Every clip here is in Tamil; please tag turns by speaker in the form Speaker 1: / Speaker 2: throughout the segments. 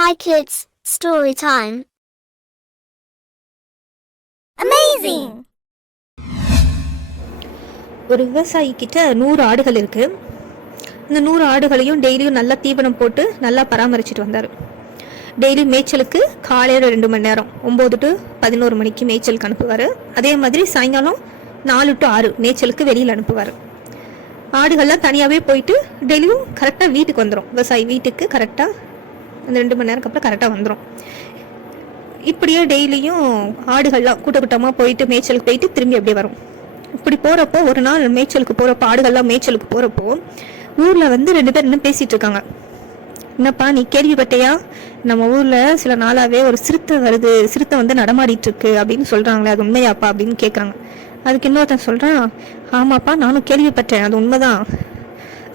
Speaker 1: Hi kids, story time. Amazing!
Speaker 2: ஒரு விவசாயி கிட்ட நூறு ஆடுகள் இருக்கு. இந்த நூறு ஆடுகளையும் டெய்லியும் நல்லா தீவனம் போட்டு நல்லா பராமரிச்சுட்டு வந்தார். டெய்லி மேய்ச்சலுக்கு காலையில் ரெண்டு மணி நேரம் ஒம்பது டு பதினோரு மணிக்கு மேய்ச்சலுக்கு அனுப்புவார். அதே மாதிரி சாயங்காலம் நாலு டு ஆறு மேய்ச்சலுக்கு வெளியில் அனுப்புவார். ஆடுகள்லாம் தனியாகவே போயிட்டு டெய்லியும் கரெக்டாக வீட்டுக்கு வந்துடும் விவசாயி வீட்டுக்கு கரெக்டாக அந்த ரெண்டு மணி நேரத்துக்கு அப்புறம் கரெக்டாக வந்துடும் இப்படியே டெய்லியும் ஆடுகள்லாம் கூட்ட கூட்டமாக போயிட்டு மேய்ச்சலுக்கு போயிட்டு திரும்பி அப்படியே வரும். இப்படி போகிறப்போ ஒரு நாள் மேய்ச்சலுக்கு போகிறப்போ ஆடுகள்லாம் மேய்ச்சலுக்கு போகிறப்போ ஊரில் வந்து ரெண்டு பேர் இன்னும் பேசிகிட்டு இருக்காங்க. என்னப்பா நீ கேள்விப்பட்டியா? நம்ம ஊரில் சில நாளாகவே ஒரு சிறுத்தை வருது சிறுத்தை வந்து நடமாடிட்டு இருக்கு அப்படின்னு சொல்கிறாங்களே அது உண்மையாப்பா அப்படின்னு கேட்குறாங்க அதுக்கு இன்னொருத்தன் சொல்கிறான் ஆமாப்பா நானும் கேள்விப்பட்டேன் அது உண்மைதான்.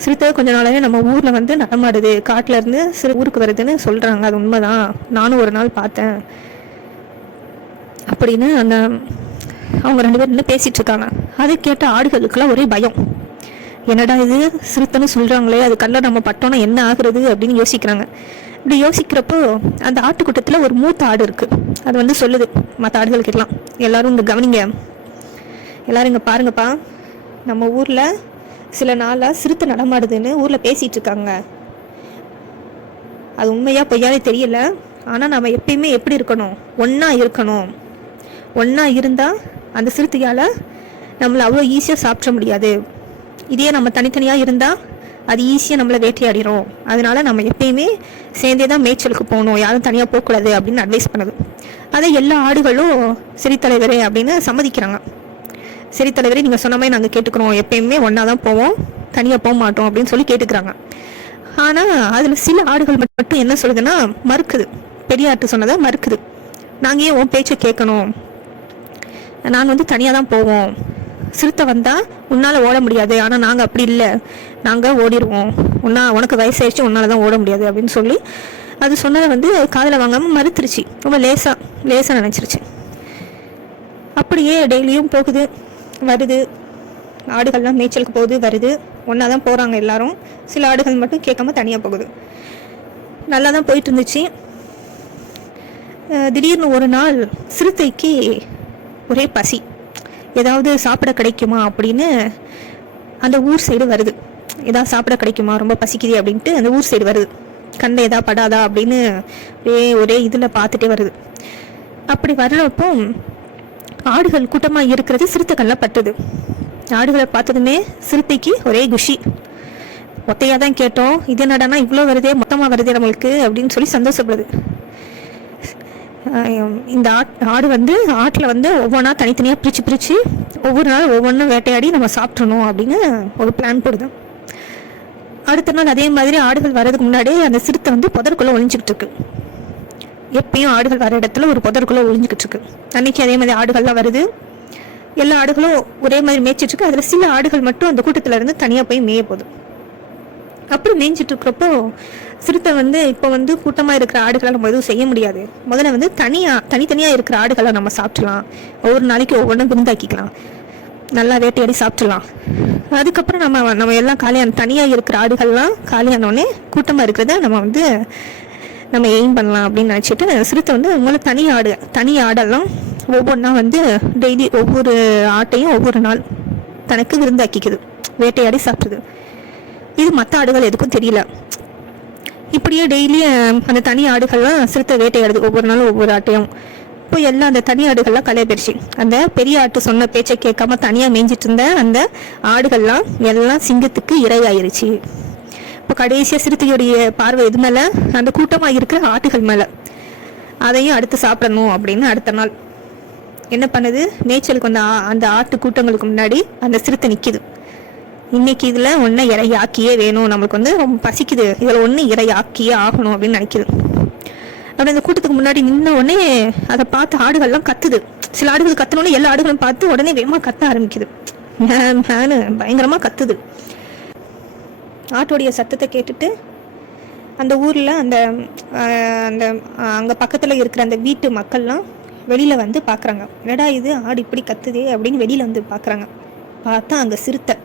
Speaker 2: சிறுத்தை கொஞ்ச நாளாவே நம்ம ஊரில் வந்து நடமாடுது. காட்டிலேருந்து சிறு ஊருக்கு வருதுன்னு சொல்கிறாங்க அது உண்மைதான். நானும் ஒரு நாள் பார்த்தேன். அப்படின்னு அந்த அவங்க ரெண்டு பேர் நின்று பேசிகிட்ருக்காங்க இருக்காங்க. அதை கேட்ட ஆடுகளுக்கெல்லாம் ஒரே பயம். என்னடா இது? சிறுத்தைன்னு சொல்கிறாங்களே அது கல்ல நம்ம பட்டோன்னா என்ன ஆகுறது அப்படின்னு யோசிக்கிறாங்க. இப்படி யோசிக்கிறப்போ அந்த ஆட்டுக்கூட்டத்தில் ஒரு மூத்த ஆடு இருக்குது அது வந்து சொல்லுது மற்ற ஆடுகளுக்கெல்லாம் எல்லோரும் இங்கே கவனிங்க. எல்லாரும் இங்கே பாருங்கப்பா. நம்ம ஊரில் சில நாளாக சிறுத்தை நடமாடுதுன்னு ஊரில் பேசிகிட்டு இருக்காங்க அது உண்மையாக பொய்யானே தெரியல. ஆனால் நம்ம எப்பயுமே எப்படி இருக்கணும்? ஒன்றா இருக்கணும். ஒன்றா இருந்தால் அந்த சிறுத்தையால் நம்மளை அவ்வளோ ஈஸியாக சாப்பிட முடியாது. இதே நம்ம தனித்தனியாக இருந்தால் அது ஈஸியாக நம்மளை வேட்டையாடிரும். அதனால நம்ம எப்பயுமே சேர்ந்தே தான் மேய்ச்சலுக்கு போகணும். யாரும் தனியாக போகக்கூடாது அப்படின்னு அட்வைஸ் பண்ணுது. அதை எல்லா ஆடுகளும் சிறித்தலைவரே அப்படின்னு சம்மதிக்கிறாங்க. சரி தலைவரே நீங்கள் சொன்ன மாதிரி நாங்கள் கேட்டுக்கிறோம். எப்பயுமே ஒன்றா தான் போவோம். தனியாக போக மாட்டோம் அப்படின்னு சொல்லி கேட்டுக்கிறாங்க. ஆனால் அதில் சில ஆடுகள் மட்டும் என்ன சொல்லுதுன்னா மறுக்குது. பெரிய சொன்னதை மறுக்குது. நாங்கள் ஏன் உன் பேச்சை கேட்கணும்? நாங்கள் வந்து தனியாக தான் போவோம். சிறுத்தை வந்தால் உன்னால் ஓட முடியாது. ஆனால் நாங்கள் அப்படி இல்லை. நாங்கள் ஓடிடுவோம் உன்னா உனக்கு வயசாயிடுச்சு உன்னால் தான் ஓட முடியாது அப்படின்னு சொல்லி அது சொன்னதை வந்து காதில் வாங்காமல் மறுத்துருச்சு. ரொம்ப லேசாக லேசாக நினச்சிருச்சு. அப்படியே டெய்லியும் போகுது. வருது. ஆடுகள்லாம் மேய்ச்சலுக்கு போகுது வருது. ஒன்றா தான் போகிறாங்க எல்லாரும். சில ஆடுகள் மட்டும் கேட்காம தனியாக போகுது. நல்லா தான் போயிட்டு இருந்துச்சு திடீர்னு ஒரு நாள் சிறுத்தைக்கு ஒரே பசி. ஏதாவது சாப்பிட கிடைக்குமா அப்படின்னு அந்த ஊர் சைடு வருது. ஏதாவது சாப்பிட கிடைக்குமா? ரொம்ப பசிக்குது அப்படின்ட்டு அந்த ஊர் சைடு வருது. கண்ணை ஏதாவது படாதா அப்படின்னு ஒரே ஒரே இதில் பார்த்துட்டே வருது. அப்படி வர்றப்போ ஆடுகள் கூட்டமாக இருக்கிறது சிறுத்தைகள்லாம் பட்டது ஆடுகளை பார்த்ததுமே சிறுத்தைக்கு ஒரே குஷி. மொத்தையாக தான் கேட்டோம் இது என்னடானா இவ்வளோ வருதே மொத்தமாக வருதே நம்மளுக்கு அப்படின்னு சொல்லி சந்தோஷப்படுது. இந்த ஆட் ஆடு வந்து ஆட்டில் வந்து ஒவ்வொன்றா தனித்தனியாக பிரித்து பிரித்து ஒவ்வொரு நாள் ஒவ்வொன்றும் வேட்டையாடி நம்ம சாப்பிட்றணும் அப்படின்னு ஒரு பிளான் போடுது. அடுத்த நாள் அதே மாதிரி ஆடுகள் வர்றதுக்கு முன்னாடியே அந்த சிறுத்தை வந்து புதற்குள்ளே ஒழிஞ்சிக்கிட்டு இருக்கு. எப்பயும் ஆடுகள் வர இடத்துல ஒரு புதருக்குள்ளே ஒழிஞ்சிக்கிட்டு இருக்கு அன்னைக்கு அதே மாதிரி ஆடுகள்லாம் வருது. எல்லா ஆடுகளும் ஒரே மாதிரி மேய்ச்சிட்டு இருக்கு அதில் சில ஆடுகள் மட்டும் அந்த கூட்டத்தில் இருந்து தனியாக போய் மேய போகுது. அப்படி மேய்ஞ்சிட்டு இருக்கிறப்போ சிறுத்தை வந்து இப்போ வந்து கூட்டமாக இருக்கிற ஆடுகளை நம்ம எதுவும் செய்ய முடியாது. முதல்ல வந்து தனியாக தனித்தனியாக இருக்கிற ஆடுகளை நம்ம சாப்பிடலாம். ஒவ்வொரு நாளைக்கு ஒவ்வொன்றும் விருந்தாக்கிக்கலாம். நல்லா வேட்டையாடி சாப்பிடலாம். அதுக்கப்புறம் நம்ம நம்ம எல்லாம் காலியான தனியாக இருக்கிற ஆடுகள்லாம் காலியானோடனே கூட்டமாக இருக்கிறத நம்ம வந்து நம்ம எய்ம் பண்ணலாம் அப்படின்னு நினச்சிட்டு சிறுத்தை வந்து உங்களை தனி ஆடு தனி ஆடெல்லாம் ஒவ்வொன்றா வந்து டெய்லி ஒவ்வொரு ஆட்டையும் ஒவ்வொரு நாள் தனக்கு விருந்தாக்கிக்குது. வேட்டையாடி சாப்பிடுது. இது மற்ற ஆடுகள் எதுக்கும் தெரியல. இப்படியே டெய்லி அந்த தனி ஆடுகள்லாம் சிறுத்தை வேட்டையாடுது. ஒவ்வொரு நாளும் ஒவ்வொரு ஆட்டையும். இப்போ எல்லாம் அந்த தனி ஆடுகள்லாம் கலைய போயிடுச்சு அந்த பெரிய ஆட்டு சொன்ன பேச்சை கேட்காம தனியாக மேய்ஞ்சிட்டு இருந்த அந்த ஆடுகள்லாம் எல்லாம் சிங்கத்துக்கு இரையாயிருச்சு. இப்போ கடைசியாக சிறுத்தையுடைய பார்வை எது மேலே? அந்த கூட்டமாக இருக்கிற ஆட்டுகள் மேலே. அதையும் அடுத்து சாப்பிடணும் அப்படின்னு அடுத்த நாள். என்ன பண்ணுது? மேய்ச்சலுக்கு வந்த ஆ- அந்த ஆட்டு கூட்டங்களுக்கு முன்னாடி அந்த சிறுத்தை நிற்கிது இன்னைக்கு இதில் ஒன்று இறையாக்கியே வேணும். நம்மளுக்கு வந்து ரொம்ப பசிக்குது. இதில் ஒன்று இறையாக்கியே ஆகணும் அப்படின்னு நினைக்கிது. அப்படி அந்த கூட்டத்துக்கு முன்னாடி நின்ன உடனே அதை பார்த்து ஆடுகள்லாம் கத்துது. சில ஆடுகள் கத்துனோடனே எல்லா ஆடுகளும் பார்த்து உடனே வேகமாக கத்த ஆரம்பிக்குது. மேனு பயங்கரமாக கத்துது. ஆட்டோடைய சத்தத்தை கேட்டுட்டு அந்த ஊரில் அந்த அந்த அங்கே பக்கத்தில் இருக்கிற அந்த வீட்டு மக்கள்லாம் வெளியில் வந்து பார்க்குறாங்க என்னடா இது? ஆடு இப்படி கத்துதே அப்படின்னு வெளியில் வந்து பார்க்குறாங்க பார்த்தா அங்கே சிறுத்தை.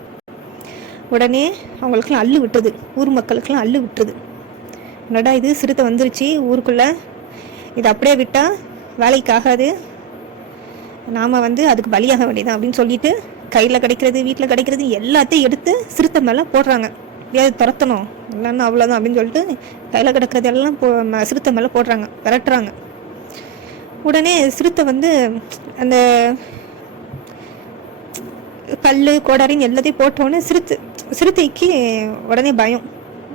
Speaker 2: உடனே அவங்களுக்குலாம் அள்ளு விட்டுது ஊர் மக்களுக்கெல்லாம் அள்ளு விட்டுது என்னடா இது? சிறுத்தை வந்துருச்சு. ஊருக்குள்ளே இது அப்படியே விட்டால் வேலைக்கு ஆகாது. நாம் வந்து அதுக்கு பலியாக வேண்டியதான் அப்படின்னு சொல்லிட்டு கையில் கிடைக்கிறது வீட்டில் கிடைக்கிறது எல்லாத்தையும் எடுத்து சிறுத்தை மேலே போடுறாங்க. எப்படியாவது துரத்தணும். இல்லைன்னா அவ்வளோதான் அப்படின்னு சொல்லிட்டு கையில் கிடக்கிறது எல்லாம் போ ம- சிறுத்தை மேலே போடுறாங்க விரட்டுறாங்க. உடனே சிறுத்தை வந்து அந்த கல் கோடாரின்னு எல்லாத்தையும் போட்டோன்னே சிறுத்தை சிறுத்தைக்கு உடனே பயம்.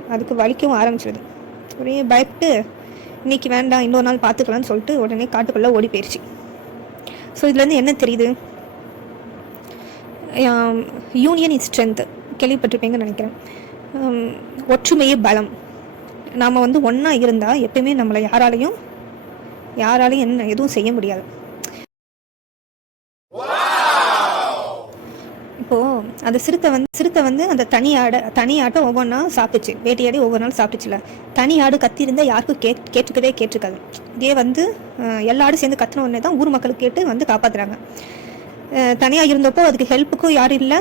Speaker 2: அதுக்கு வலிக்கவும் ஆரம்பிச்சிடுது ஒரே பயப்பட்டு இன்னைக்கு வேண்டாம் இன்னொரு நாள் பார்த்துக்கலாம்னு சொல்லிட்டு உடனே காட்டுக்குள்ளே ஓடி போயிடுச்சு ஸோ இதுலேருந்து என்ன தெரியுது? யூனியன் இஸ் ஸ்ட்ரென்த் கேள்விப்பட்டிருப்பீங்கன்னு நினைக்கிறேன். ஒற்றுமையே பலம். நாம் வந்து ஒன்றா இருந்தால் எப்பயுமே நம்மளை யாராலையும் யாராலையும் என்ன எதுவும் செய்ய முடியாது. இப்போது அந்த சிறுத்தை வந்து சிறுத்தை வந்து அந்த தனி ஆடை தனி ஆட்டை ஒவ்வொன்றா சாப்பிட்டுச்சு. வேட்டையாடி ஒவ்வொரு நாள் சாப்பிட்டுச்சுல. தனி ஆடு கத்தியிருந்தா யாருக்கும் கேட் கேட்டுக்கவே கேட்டிருக்காது இதே வந்து எல்லா ஆடும் சேர்ந்து கத்தின உடனே தான் ஊர் மக்களுக்கு கேட்டு வந்து காப்பாற்றுறாங்க தனியாக இருந்தப்போ அதுக்கு ஹெல்ப்புக்கும் யாரும் இல்லை.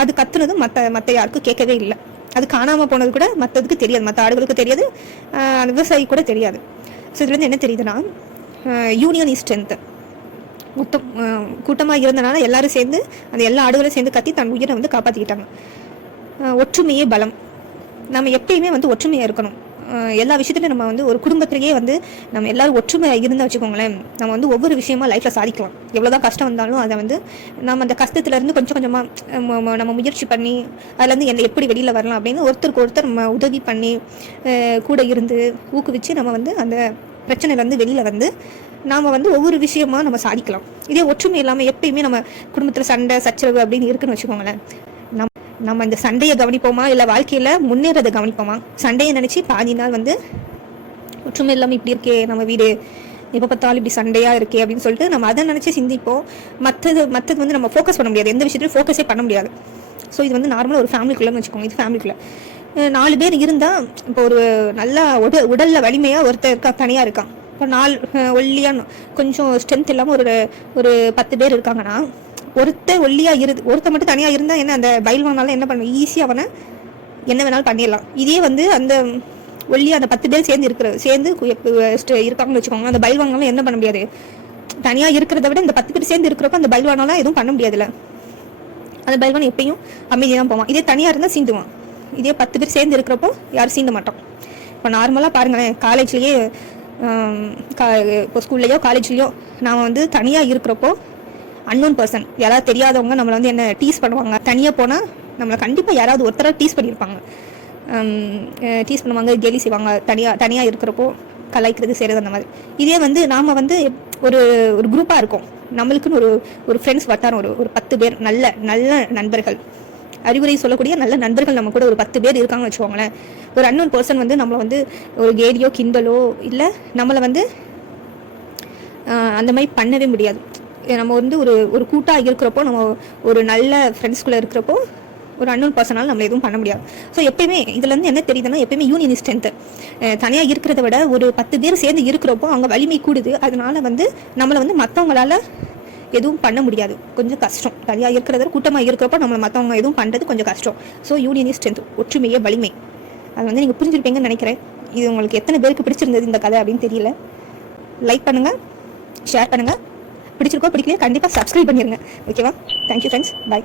Speaker 2: அது கத்துனதும் மற்ற மற்ற யாருக்கும் கேட்கவே இல்லை. அது காணாமல் போனது கூட மற்றதுக்கு தெரியாது. மற்ற ஆடுகளுக்கு தெரியாது. அந்த விவசாயி கூட தெரியாது. ஸோ இதுலேருந்து என்ன தெரியுதுன்னா யூனியன் இஸ் ஸ்ட்ரென்த்து மொத்தம் கூட்டமாக இருந்தனால எல்லாரும் சேர்ந்து அந்த எல்லா ஆடுகளும் சேர்ந்து கத்தி தன் உயிரை வந்து காப்பாற்றிக்கிட்டாங்க ஒற்றுமையே பலம். நம்ம எப்பயுமே வந்து ஒற்றுமையாக இருக்கணும். எல்லா விஷயத்துலையும் நம்ம வந்து ஒரு குடும்பத்திலேயே வந்து நம்ம எல்லாரும் ஒற்றுமையாக இருந்தால் வச்சுக்கோங்களேன் நம்ம வந்து ஒவ்வொரு விஷயமா லைஃப்பில் சாதிக்கலாம். எவ்வளோதான் கஷ்டம் வந்தாலும் அதை வந்து நம்ம அந்த கஷ்டத்துலேருந்து கொஞ்சம் கொஞ்சமாக நம்ம முயற்சி பண்ணி அதுலேருந்து என்ன எப்படி வெளியில் வரலாம் அப்படின்னு ஒருத்தருக்கு ஒருத்தர் நம்ம உதவி பண்ணி கூட இருந்து ஊக்குவிச்சு நம்ம வந்து அந்த பிரச்சனையிலேருந்து வெளியில் வந்து நாம் வந்து ஒவ்வொரு விஷயமா நம்ம சாதிக்கலாம். இதே ஒற்றுமை இல்லாமல் எப்பயுமே நம்ம குடும்பத்தில் சண்டை சச்சரவு அப்படின்னு இருக்குன்னு வச்சுக்கோங்களேன். நம்ம இந்த சண்டையை கவனிப்போமா? இல்லை வாழ்க்கையில் முன்னேறதை கவனிப்போமா? சண்டையை நினச்சி பாதி நாள் வந்து ஒற்றுமை இல்லாமல் இப்படி இருக்கே நம்ம வீடு எப்போ பார்த்தாலும் இப்படி சண்டையாக இருக்கே அப்படின்னு சொல்லிட்டு நம்ம அதை நினச்சி சிந்திப்போம். மற்றது மற்றது வந்து நம்ம ஃபோக்கஸ் பண்ண முடியாது. எந்த விஷயத்துலையும் ஃபோக்கஸே பண்ண முடியாது. ஸோ இது வந்து நார்மலாக ஒரு ஃபேமிலிக்குள்ளேன்னு வச்சுக்கோங்க. இது ஃபேமிலிக்குள்ளே நாலு பேர் இருந்தால் இப்போ ஒரு நல்லா உட உடலில் வலிமையாக ஒருத்தர் இருக்கா தனியாக இருக்கான் இப்போ நாலு ஒல்லியாக கொஞ்சம் ஸ்ட்ரென்த் இல்லாமல் ஒரு ஒரு பத்து பேர் இருக்காங்கன்னா ஒருத்தர் ஒல்லியாக இரு ஒருத்தர் மட்டும் தனியாக இருந்தால் என்ன அந்த பயில்வானாலும் என்ன பண்ணுவோம் ஈஸியாக அவனை என்ன வேணாலும் பண்ணிடலாம். இதே வந்து அந்த ஒல்லி அந்த பத்து பேர் சேர்ந்து இருக்கிற சேர்ந்து இருக்காங்கன்னு வச்சுக்கோங்க. அந்த பயில்வானாலும் என்ன பண்ண முடியாது? தனியாக இருக்கிறத விட இந்த பத்து பேர் சேர்ந்து இருக்கிறப்ப அந்த பயில்வானாலாம் எதுவும் பண்ண முடியாதுல்ல. அந்த பயில்வான் எப்பயும் அமைதியாக தான் போவான். இதே தனியாக இருந்தால் சீந்துவான். இதே பத்து பேர் சேர்ந்து இருக்கிறப்போ யாரும் சீந்த மாட்டோம் இப்போ நார்மலாக பாருங்களேன். காலேஜ்லேயே இப்போ ஸ்கூல்லையோ காலேஜ்லேயோ நாம் வந்து தனியாக இருக்கிறப்போ அன்னோன் பர்சன் யாராவது தெரியாதவங்க நம்மளை வந்து என்ன டீஸ் பண்ணுவாங்க? தனியாக போனால் நம்மளை கண்டிப்பாக யாராவது ஒருத்தராக டீஸ் பண்ணியிருப்பாங்க. டீஸ் பண்ணுவாங்க கேலி செய்வாங்க தனியாக தனியாக இருக்கிறப்போ கலாய்க்கிறது செய்கிறது அந்த மாதிரி. இதே வந்து நாம் வந்து ஒரு ஒரு குரூப்பாக இருக்கோம். நம்மளுக்குன்னு ஒரு ஒரு ஃப்ரெண்ட்ஸ் வட்டாரம் ஒரு ஒரு பத்து பேர் நல்ல நல்ல நண்பர்கள். அறிவுரை சொல்லக்கூடிய நல்ல நண்பர்கள் நம்ம கூட ஒரு பத்து பேர் இருக்காங்கன்னு வச்சுக்கோங்களேன். ஒரு அன்னோன் பர்சன் வந்து நம்மளை வந்து ஒரு கேலியோ கிண்டலோ இல்லை நம்மளை வந்து அந்த மாதிரி பண்ணவே முடியாது. நம்ம வந்து ஒரு ஒரு கூட்டாக இருக்கிறப்போ நம்ம ஒரு நல்ல ஃப்ரெண்ட்ஸ்குள்ளே இருக்கிறப்போ ஒரு அன்னோன் பர்சனால் நம்மளை எதுவும் பண்ண முடியாது. ஸோ எப்பயுமே இதுலேருந்து என்ன தெரியுதுன்னா எப்பயுமே யூனியன் ஸ்ட்ரென்த்து தனியாக இருக்கிறத விட ஒரு பத்து பேர் சேர்ந்து இருக்கிறப்போ அங்கே வலிமை கூடுது. அதனால வந்து நம்மளை வந்து மற்றவங்களால எதுவும் பண்ண முடியாது. கொஞ்சம் கஷ்டம். தனியாக இருக்கிறத கூட்டமாக இருக்கிறப்போ நம்மளை மற்றவங்க எதுவும் பண்ணுறது கொஞ்சம் கஷ்டம். ஸோ யூனியன் ஸ்ட்ரென்த் ஒற்றுமையே வலிமை. அது வந்து நீங்கள் புரிஞ்சுருப்பீங்கன்னு நினைக்கிறேன். இது உங்களுக்கு எத்தனை பேருக்கு பிடிச்சிருந்தது இந்த கதை அப்படின்னு தெரியல. லைக் பண்ணுங்கள் ஷேர் பண்ணுங்கள் பிடிச்சிருக்கோ பிடிக்கலையோ கண்டிப்பாக சப்ஸ்கிரைப் பண்ணிடுங்க ஓகேவா தேங்க்யூ ஃப்ரெண்ட்ஸ் பை